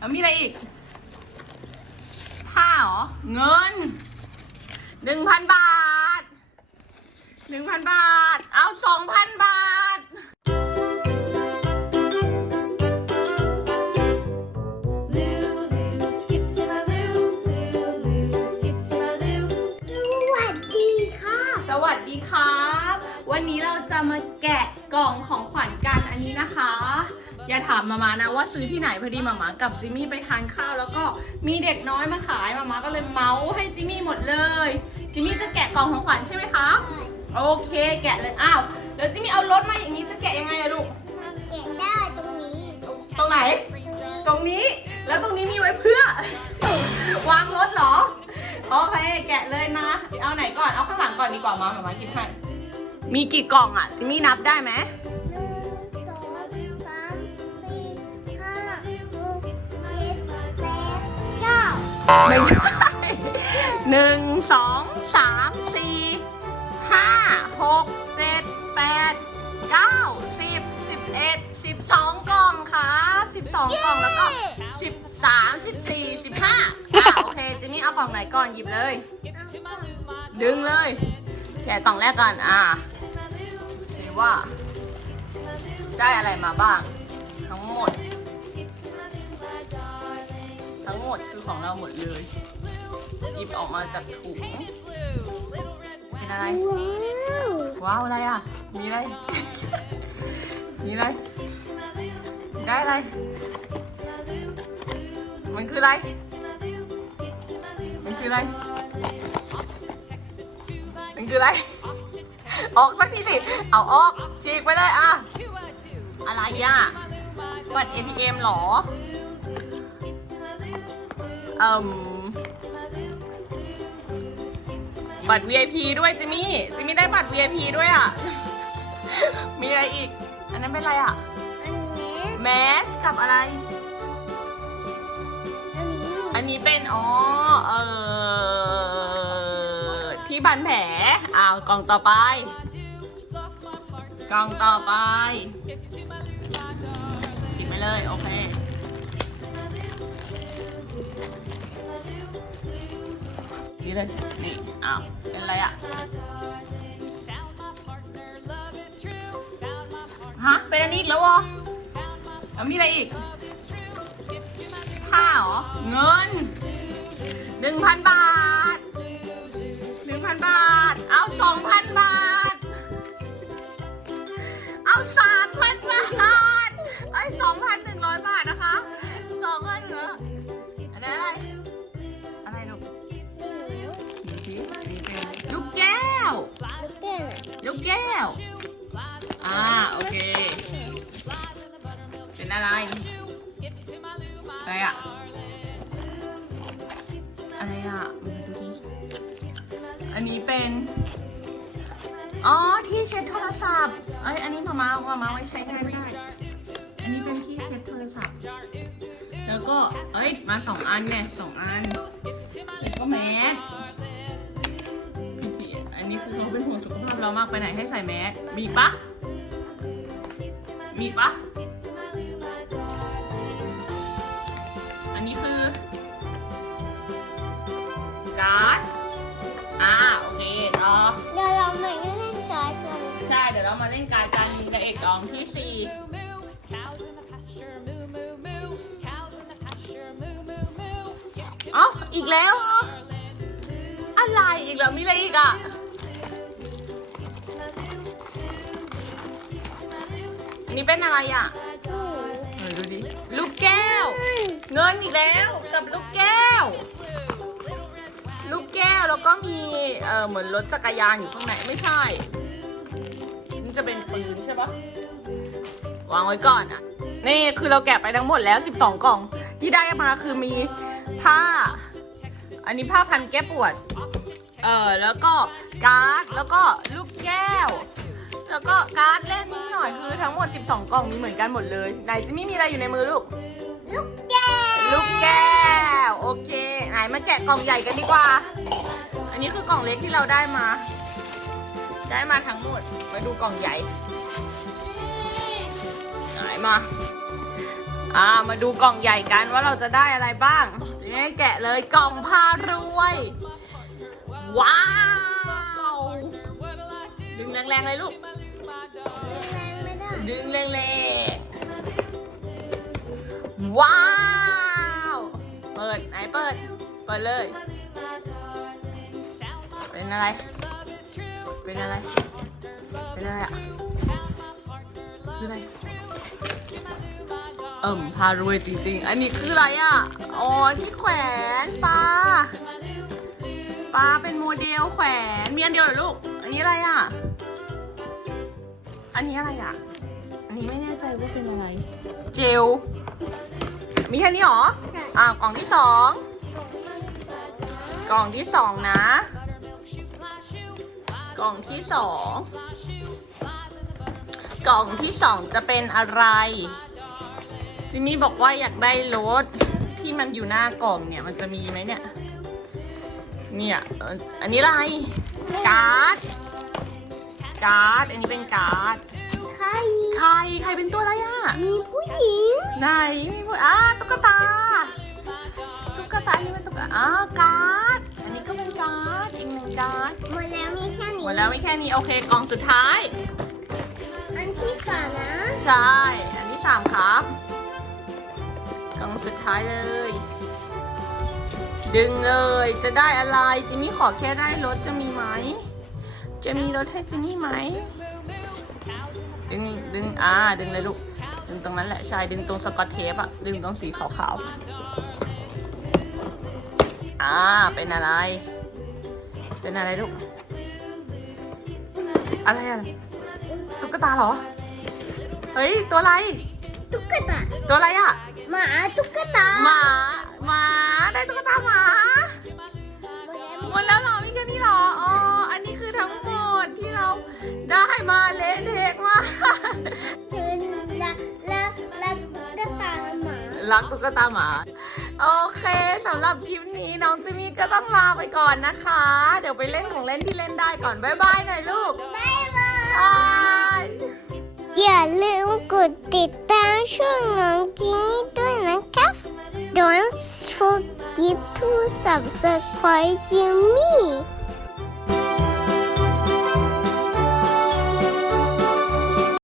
แล้วมีอะไรอีก ผ้าเหรอ เงินหนึ่งพันบาทหนึ่งพันบาท เอาสองพันบาท มมามานะว่าซื้อที่ไหนพอดีมามากับจิมมี่ไปทานข้าวแล้วก็มีเด็กน้อยมาขายมามาก็เลยเมาส์ให้จิมมี่หมดเลยจิมมี่จะแกะกล่องของขวัญใช่ไหมครับโอเค แกะเลยอ้าวเดี๋ยวจิมมี่เอารถมาอย่างนี้จะแกะยังไงอะลูกเก็บได้ตรงนี้ตรงไหนตรงนี้ตรงนี้แล้วตรงนี้มีไว้เพื่อ วางรถเหรอโอเคแกะเลยมาเอาไหนก่อนเอาข้างหลังก่อนดีกว่ามามามาหยิบให้มีกี่กล่องอะจิมมี่นับได้ไหม ไม่ใช่หนึ่งสองสามสี่ห้าหกเจ็ดแปดเก้าสิบสิบเอ็ดสิบสองกล่องครับสิบสองกล่องแล้วก็สิบสามสิบสี่สิบห้าอะโอเคจิมมี่เอากล่องไหนก่อนหยิบเลยเอาก่อนดึงเลยแกะกล่องแรกก่อนอ่าดูว่า ได้อะไรมาบ้าง ทั้งหมด ทั้งหมดคือของเราหมดเลยหยิบออกมาจากถุงเป็นอะไรว้าวว้าวอะไรอะ มีอะไร มีอะไร ได้อะไร มันคืออะไร มันคืออะไร มันคืออะไร ออกสักทีสิ เอาออกฉีกไปเลยอะ อะไรอะ บัตร ATM เหรอ เอ่มบัตร VIP ด้วยจิมมี่จิมมี่ได้บัตร VIP ด้วยอะ มีอะไรอีก อันนั้นเป็นอะไรอะอันนี้ แมสกับอะไร อันนี้ อันนี้เป็นอ๋อเออที่บันแผลอ้าวกล่องต่อไป กล่องต่อไปฉีกไปเลย โอเค นี้เลย นี่ อ้าว เป็นไรอะฮะ เป็นอันนี้อีกแล้วเหรอแล้วมีอะไรอีก ผ้าเหรอ เงินหนึ่งพันบาทหนึ่งพันบาท เอาสองพัน อะไรอะไรอะอะไรอะอันนี้เป็น อ๋อ ที่เช็ดโทรศัพท์เอ้ยอันนี้มามาว่ามาไว้ใช้งานได้อันนี้เป็นที่เช็ดโทรศัพท์ แล้วก็ เอ้ย มาสองอันเนี่ยสองอัน แล้วก็แมสพี่จีอันนี้คือเขาเป็นห่วงสุขภาพเรามากไปไหนให้ใส่แมส มีปะ มีปะ เดี๋ยวเรามาเล่นการ์ดกันกับเอกกองที่สี่เอ้าอีกแล้วเหรออะไรอีกแล้วมีอะไรอีกอะอันนี้เป็นอะไรอะอืมเออดูดิลูกแก้ว เงินอีกแล้วกับลูกแก้ว ลูกแก้วแล้วก็มีเออเหมือนรถจักรยานอยู่ข้างในไม่ใช่ นี่จะเป็นปืนใช่ปะวางไว้ก่อนอะ นี่คือเราแกะไปทั้งหมดแล้ว 12 กล่อง ที่ได้มาคือมีผ้า อันนี้ผ้าพันแก้ปวด เออแล้วก็การ์ด แล้วก็ลูกแก้ว แล้วก็การ์ดเล่นนิดหน่อยคือทั้งหมด 12 กล่องมีเหมือนกันหมดเลย ไหนจะไม่มีอะไรอยู่ในมือลูก ลูกแก้ว ลูกแก้ว โอเค ไหนมาแกะกล่องใหญ่กันดีกว่า อันนี้คือกล่องเล็กที่เราได้มา ได้มาทั้งหมดมาดูกล่องใหญ่ไหนมา อ่า มาดูกล่องใหญ่กันว่าเราจะได้อะไรบ้างนี่แกะเลยกล่องพารวย ว้าว ดึงแรงๆเลยลูก แรงไม่ได้ดึงแรงๆว้าว เปิดไหนเปิด เปิดเลย เป็นอะไร เป็นอะไร เป็นอะไรอะคืออะไรเอิ่มพารวยจริง ๆ อันนี้คืออะไรอะ อ๋อที่แขวนปลาปลาเป็นโมเดลแขวน มีอันเดียวเหรอลูก อันนี้อะไรอะ อันนี้อะไรอะ อันนี้ไม่แน่ใจว่าเป็นอะไร เจล มีแค่นี้เหรอ อ่ากล่องที่สอง กล่องที่สองนะ กล่องที่สองกล่องที่สองจะเป็นอะไร จิมมี่บอกว่าอยากได้รถที่มันอยู่หน้ากล่องเนี่ยมันจะมีไหมเนี่ย เนี่ยเอ่ออันนี้อะไร การ์ด การ์ด อันนี้เป็นการ์ด ใคร ใคร ใครเป็นตัวอะไรอะ มีผู้หญิง ไหนมีผู้อ่าตุ๊กตา ตุ๊กตา อันนี้เป็นตุ๊กตาอ่าการ์ด อันนี้ก็เป็นการ์ดอีกหนึ่งการ์ดหมดแล้วมีแค่นี้หม ดแล้วไม่แค่นี้โอเคกล่องสุดท้าย อันที่สามนะใช่ อันที่สามครับ กล่องสุดท้ายเลย ดึงเลยจะได้อะไรจิมมี่ขอแค่ได้รถจะมีไหม จะมีรถให้จิมมี่ไหมดึงดึงอ่าดึงเลยลูกดึงตรงนั้นแหละใช่ดึงตรงสกอตเทปอะดึงตรงสีขาวๆอ่าเป็นอะไร เป็นอะไรลูก อะไรอะตุ๊กตาเหรอ เฮ้ย ตัวอะไร ตุ๊กตา ตัวอะไรอะหมาตุ๊กตา หมา หมา ได้ตุ๊กตาหมาหมดแล้วมีหมดแล้วเหรอมีแค่นี้เหรอ อ๋อ อันนี้คือทั้งหมดที่เราได้มาเละเทะมากเดินละละละตุ๊กตาหมา รักตุ๊กตาหมา โอเคสำหรับคลิปนี้น้องจิมี่ก็ต้องลาไปก่อนนะคะ เดี๋ยวไปเล่นของเล่นที่เล่นได้ก่อน บ๊ายบายหน่อยลูก บ๊ายบายบายอย่าลืมกดติดตามช่องน้องจีด้วยนะครับ Don't forget to subscribe Jimmy